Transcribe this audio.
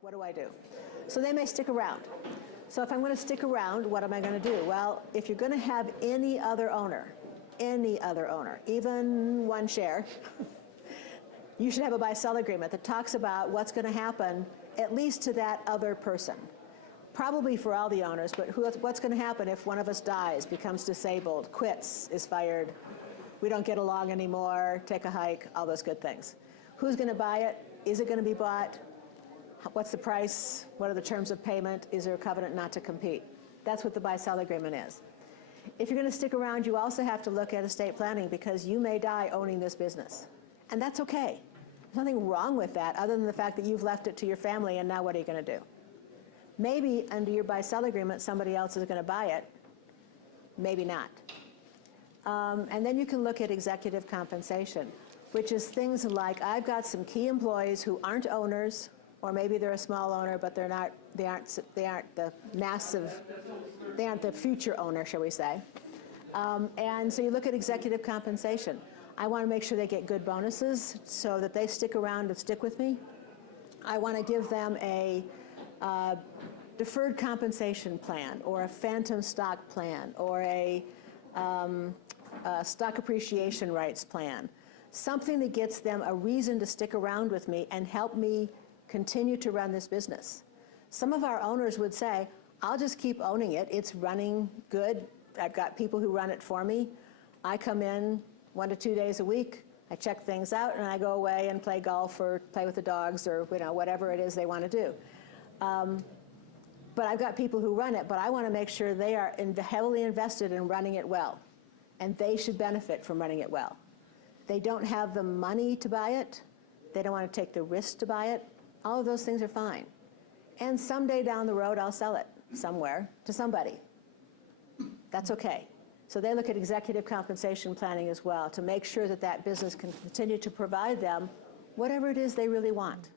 What do I do? So they may stick around. So if I'm going to stick around, what am I going to do? Well, if you're going to have any other owner, even one share, you should have a buy-sell agreement that talks about what's going to happen, at least to that other person. Probably for all the owners, but what's going to happen if one of us dies, becomes disabled, quits, is fired, we don't get along anymore, take a hike, all those good things. Who's going to buy it? Is it going to be bought? What's the price? What are the terms of payment? Is there a covenant not to compete? That's what the buy-sell agreement is. If you're going to stick around, you also have to look at estate planning, because you may die owning this business. And that's okay. There's nothing wrong with that other than the fact that you've left it to your family, and now what are you going to do? Maybe under your buy-sell agreement somebody else is going to buy it. Maybe not. And then you can look at executive compensation, which is things like, I've got some key employees who aren't owners, or maybe they're a small owner, but they aren't the massive, they aren't the future owner, shall we say. And so you look at executive compensation. I want to make sure they get good bonuses so that they stick around and stick with me. I want to give them a deferred compensation plan, or a phantom stock plan, or a stock appreciation rights plan. Something that gets them a reason to stick around with me and help me continue to run this business. Some of our owners would say, I'll just keep owning it. It's running good. I've got people who run it for me. I come in 1 to 2 days a week. I check things out, and I go away and play golf or play with the dogs, or whatever it is they want to do. But I've got people who run it, but I want to make sure they are heavily invested in running it well. And they should benefit from running it well. They don't have the money to buy it. They don't want to take the risk to buy it. All of those things are fine. And someday down the road, I'll sell it somewhere to somebody. That's okay. So they look at executive compensation planning as well to make sure that that business can continue to provide them whatever it is they really want.